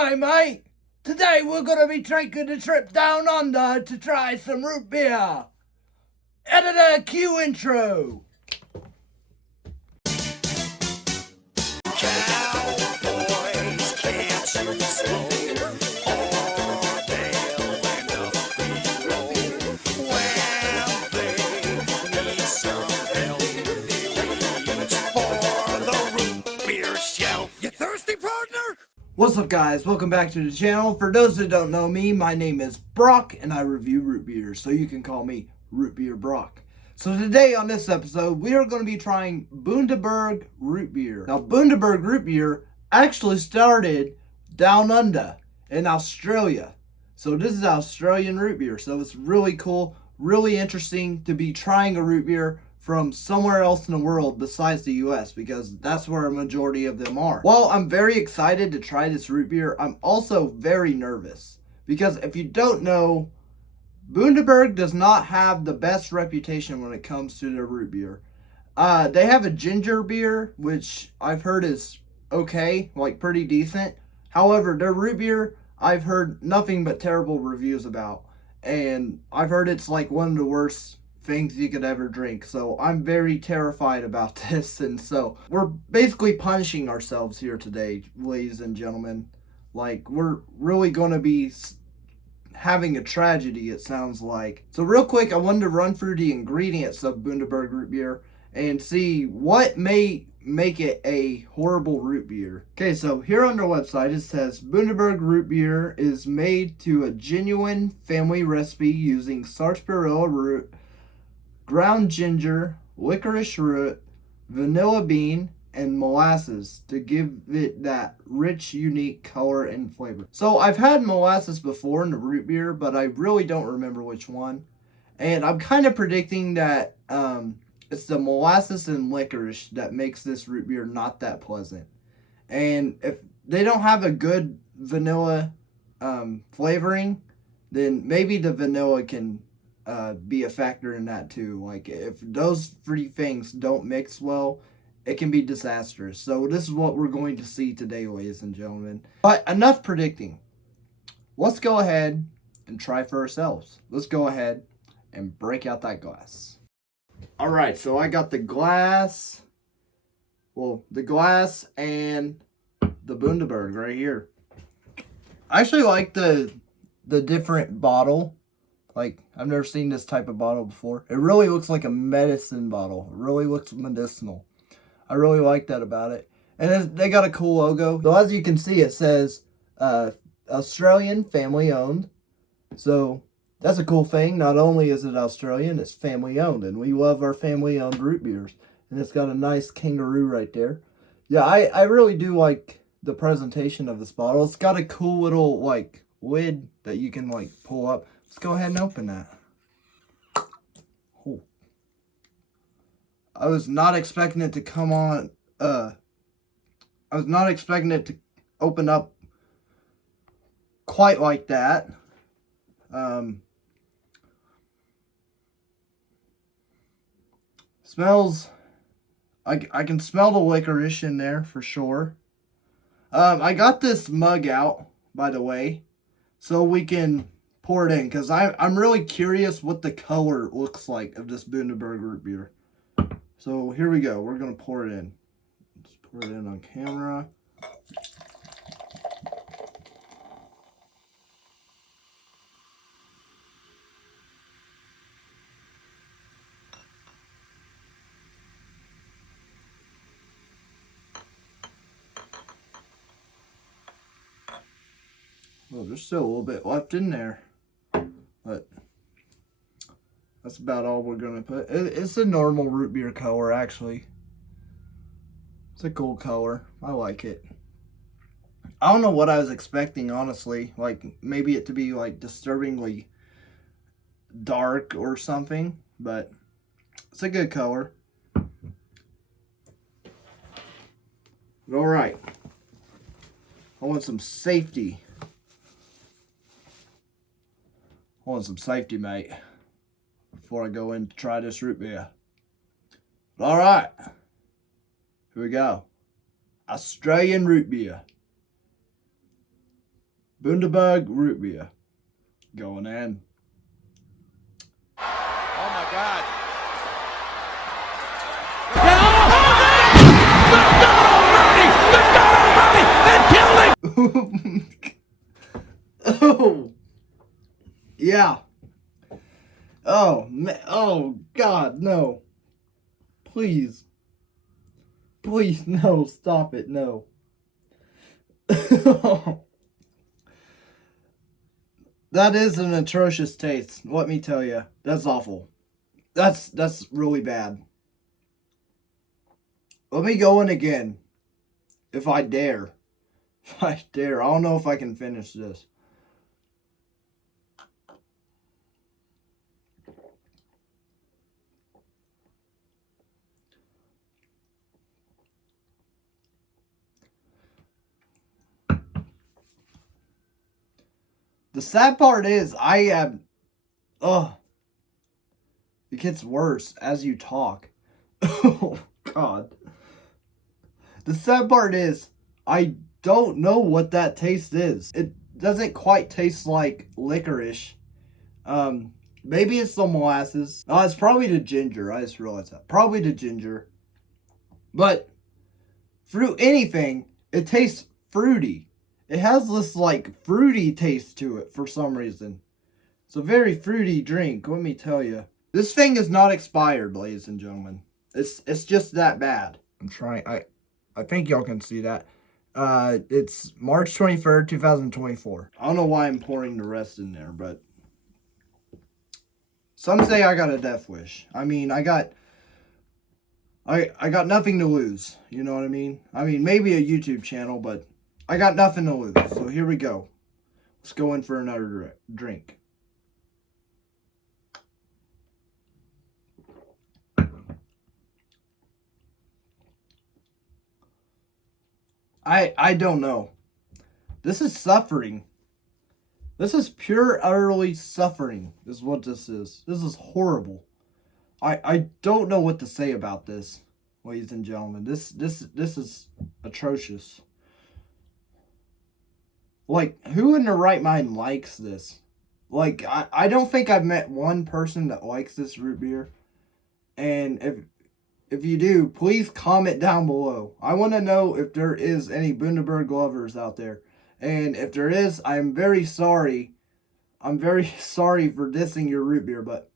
G'day, mate. Today we're going to be taking a trip down under to try some root beer. Editor, cue intro. Cowboys can't shoot slow. All they'll end up below. When they need some help, they reach for the root beer shelf. You thirsty, partner? What's up, guys? Welcome back to the channel. For those that don't know me, my name is Brock and I review root beer, so you can call me Root Beer Brock. So today on this episode, we are going to be trying Bundaberg Root Beer. Now, Bundaberg Root Beer actually started down under in Australia. So this is Australian root beer. So it's really cool, really interesting to be trying a root beer from somewhere else in the world besides the US, because that's where a majority of them are. While I'm very excited to try this root beer, I'm also very nervous. Because if you don't know, Bundaberg does not have the best reputation when it comes to their root beer. They have a ginger beer, which I've heard is okay, like pretty decent. However, their root beer, I've heard nothing but terrible reviews about. And I've heard it's like one of the worst things you could ever drink. So I'm very terrified about this. And so we're basically punishing ourselves here today, ladies and gentlemen. Like, we're really going to be having a tragedy, it sounds like. So real quick, I wanted to run through the ingredients of Bundaberg root beer and see what may make it a horrible root beer. Okay, so here on their website it says Bundaberg root beer is made to a genuine family recipe using sarsaparilla root, ground ginger, licorice root, vanilla bean, and molasses to give it that rich, unique color and flavor. So I've had molasses before in the root beer, but I really don't remember which one. And I'm kind of predicting that it's the molasses and licorice that makes this root beer not that pleasant. And if they don't have a good vanilla flavoring, then maybe the vanilla can be a factor in that too. Like, if those three things don't mix well, it can be disastrous. So this is what we're going to see today, ladies and gentlemen. But enough predicting. Let's go ahead and try for ourselves. Let's go ahead and break out that glass. Alright, so I got the glass. Well, the glass and the Bundaberg right here. I actually like the different bottle. Like, I've never seen this type of bottle before. It really looks like a medicine bottle. It really looks medicinal. I really like that about it. And they got a cool logo. So as you can see, it says Australian family owned. So that's a cool thing. Not only is it Australian, it's family owned. And we love our family owned root beers. And it's got a nice kangaroo right there. Yeah, I really do like the presentation of this bottle. It's got a cool little like lid that you can like pull up. Let's go ahead and open that. Oh. I was not expecting it to come on. I was not expecting it to open up quite like that. Smells. I can smell the licorice in there for sure. I got this mug out, by the way, so we can pour it in, because I'm really curious what the color looks like of this Bundaberg root beer. So here we go. We're going to pour it in. Let's pour it in on camera. Well, there's still a little bit left in there, but that's about all we're going to put. It's a normal root beer color, actually. It's a cool color. I like it. I don't know what I was expecting, honestly. Like, maybe it to be, like, disturbingly dark or something, but it's a good color. Alright. I want some safety. I want some safety, mate, before I go in to try this root beer. Alright. Here we go. Australian root beer. Bundaberg Root Beer. Going in. Oh my God. Oh, yeah. Oh, oh, God, no. Please. Please, no, stop it, no. That is an atrocious taste, let me tell you. That's awful. That's really bad. Let me go in again. If I dare. If I dare. I don't know if I can finish this. The sad part is I am it gets worse as you talk. Oh God. The sad part is I don't know what that taste is. It doesn't quite taste like licorice. Maybe it's the molasses. Oh, it's probably the ginger. I just realized that. Probably the ginger. But through anything, it tastes fruity. It has this like fruity taste to it for some reason. It's a very fruity drink, let me tell you. This thing is not expired, ladies and gentlemen. It's just that bad. I'm trying. I think y'all can see that. It's March 23rd, 2024. I don't know why I'm pouring the rest in there, but some say I got a death wish. I mean, I got nothing to lose. You know what I mean? I mean, maybe a YouTube channel, but I got nothing to lose. So here we go. Let's go in for another drink. I don't know. This is suffering. This is pure utterly suffering is what this is. This is horrible. I don't know what to say about this, ladies and gentlemen. This is atrocious. Like, who in their right mind likes this? Like, I don't think I've met one person that likes this root beer. And if you do, please comment down below. I want to know if there is any Bundaberg lovers out there. And if there is, I'm very sorry. I'm very sorry for dissing your root beer, but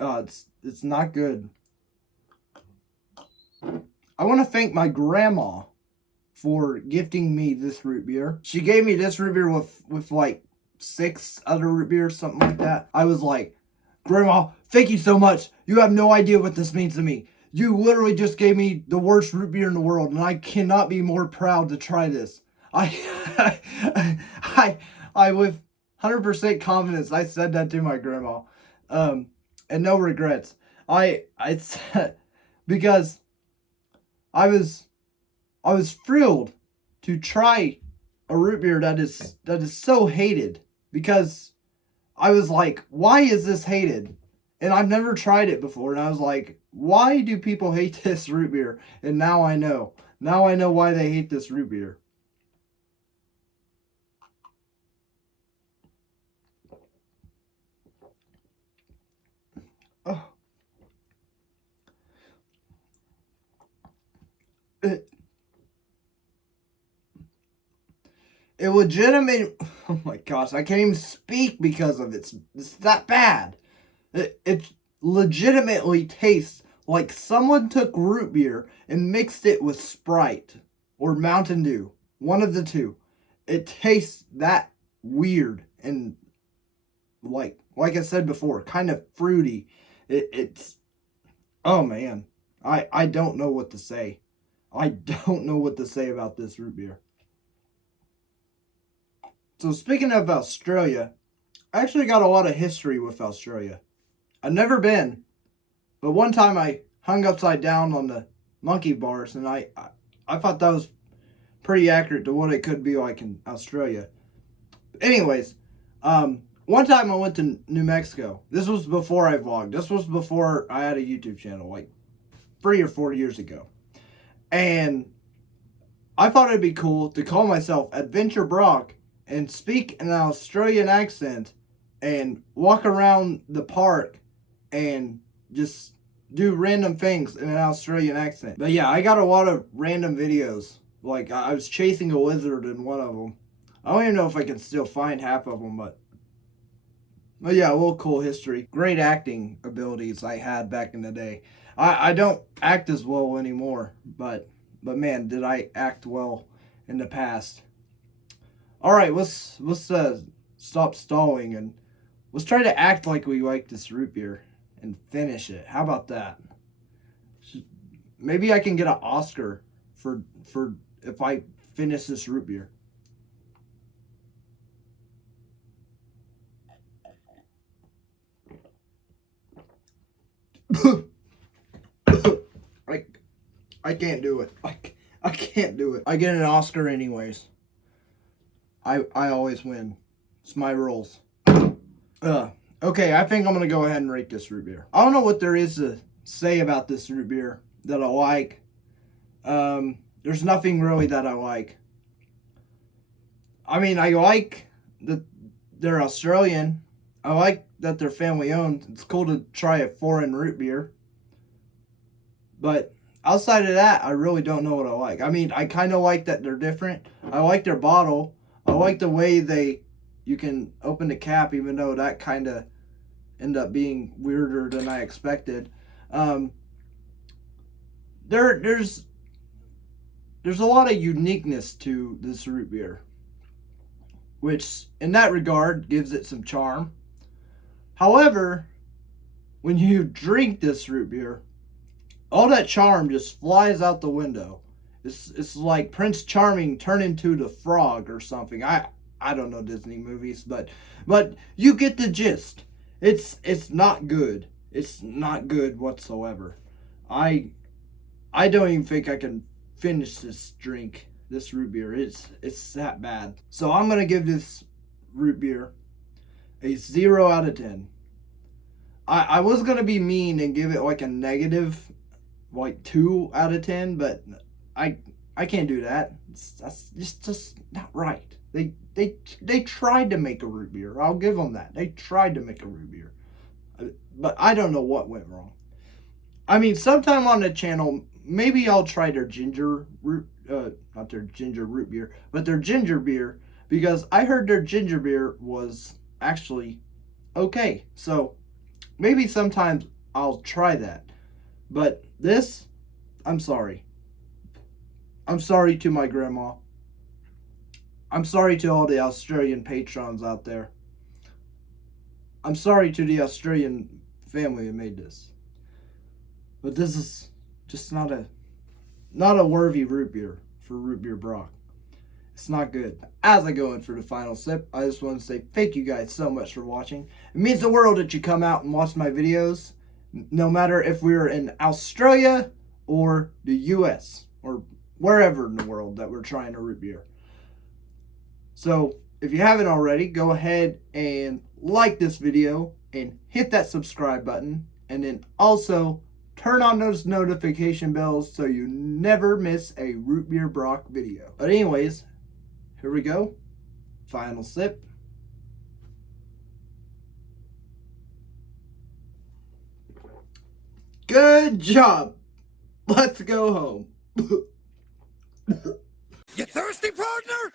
it's not good. I want to thank my grandma for gifting me this root beer. She gave me this root beer with like 6 other root beers, something like that. I was like, Grandma, thank you so much. You have no idea what this means to me. You literally just gave me the worst root beer in the world, and I cannot be more proud to try this. I with 100% confidence, I said that to my grandma, and no regrets. I said, because I was thrilled to try a root beer that is so hated, because I was like, why is this hated? And I've never tried it before, and I was like, why do people hate this root beer? And now I know. Now I know why they hate this root beer. Oh. It legitimate. Oh my gosh, I can't even speak because of it. It's that bad. It legitimately tastes like someone took root beer and mixed it with Sprite or Mountain Dew. One of the two. It tastes that weird and like I said before, kind of fruity. It's oh man. I don't know what to say. I don't know what to say about this root beer. So speaking of Australia, I actually got a lot of history with Australia. I've never been, but one time I hung upside down on the monkey bars, and I thought that was pretty accurate to what it could be like in Australia. Anyways, one time I went to New Mexico. This was before I vlogged. This was before I had a YouTube channel, like 3 or 4 years ago. And I thought it'd be cool to call myself Adventure Brock and speak in an Australian accent and walk around the park and just do random things in an Australian accent. But yeah, I got a lot of random videos. Like I was chasing a lizard in one of them. I don't even know if I can still find half of them, but yeah, a little cool history. Great acting abilities I had back in the day. I don't act as well anymore, but man, did I act well in the past. All right, let's stop stalling and let's try to act like we like this root beer and finish it. How about that? Maybe I can get an Oscar for if I finish this root beer. I can't do it. I can't do it. I get an Oscar anyways. I always win. It's my rules. Okay, I think I'm gonna go ahead and rate this root beer. I don't know what there is to say about this root beer that I like. There's nothing really that I like. I mean, I like that they're Australian. I like that they're family owned. It's cool to try a foreign root beer. But outside of that, I really don't know what I like. I mean, I kind of like that they're different. I like their bottle. I like the way you can open the cap, even though that kind of ended up being weirder than I expected. There's a lot of uniqueness to this root beer, which in that regard gives it some charm. However, when you drink this root beer, all that charm just flies out the window. It's like Prince Charming turned into the frog or something. I don't know Disney movies, but you get the gist. It's not good. It's not good whatsoever. I don't even think I can finish this root beer. It's that bad. So I'm gonna give this root beer a 0 out of 10. I was gonna be mean and give it like a negative, like 2 out of 10, but I can't do that. That's just not right. They tried to make a root beer. I'll give them that. They tried to make a root beer, but I don't know what went wrong. I mean, sometime on the channel, maybe I'll try their not their ginger root beer, but their ginger beer, because I heard their ginger beer was actually okay. So maybe sometimes I'll try that. But this, I'm sorry. I'm sorry to my grandma. I'm sorry to all the Australian patrons out there. I'm sorry to the Australian family that made this. But this is just not a worthy root beer for Root Beer Brock. It's not good. As I go in for the final sip, I just want to say thank you guys so much for watching. It means the world that you come out and watch my videos, no matter if we're in Australia or the US or wherever in the world that we're trying a root beer. So if you haven't already, go ahead and like this video and hit that subscribe button, and then also turn on those notification bells so you never miss a Root Beer Brock video. But anyways, here we go. Final sip. Good job. Let's go home. You thirsty, partner?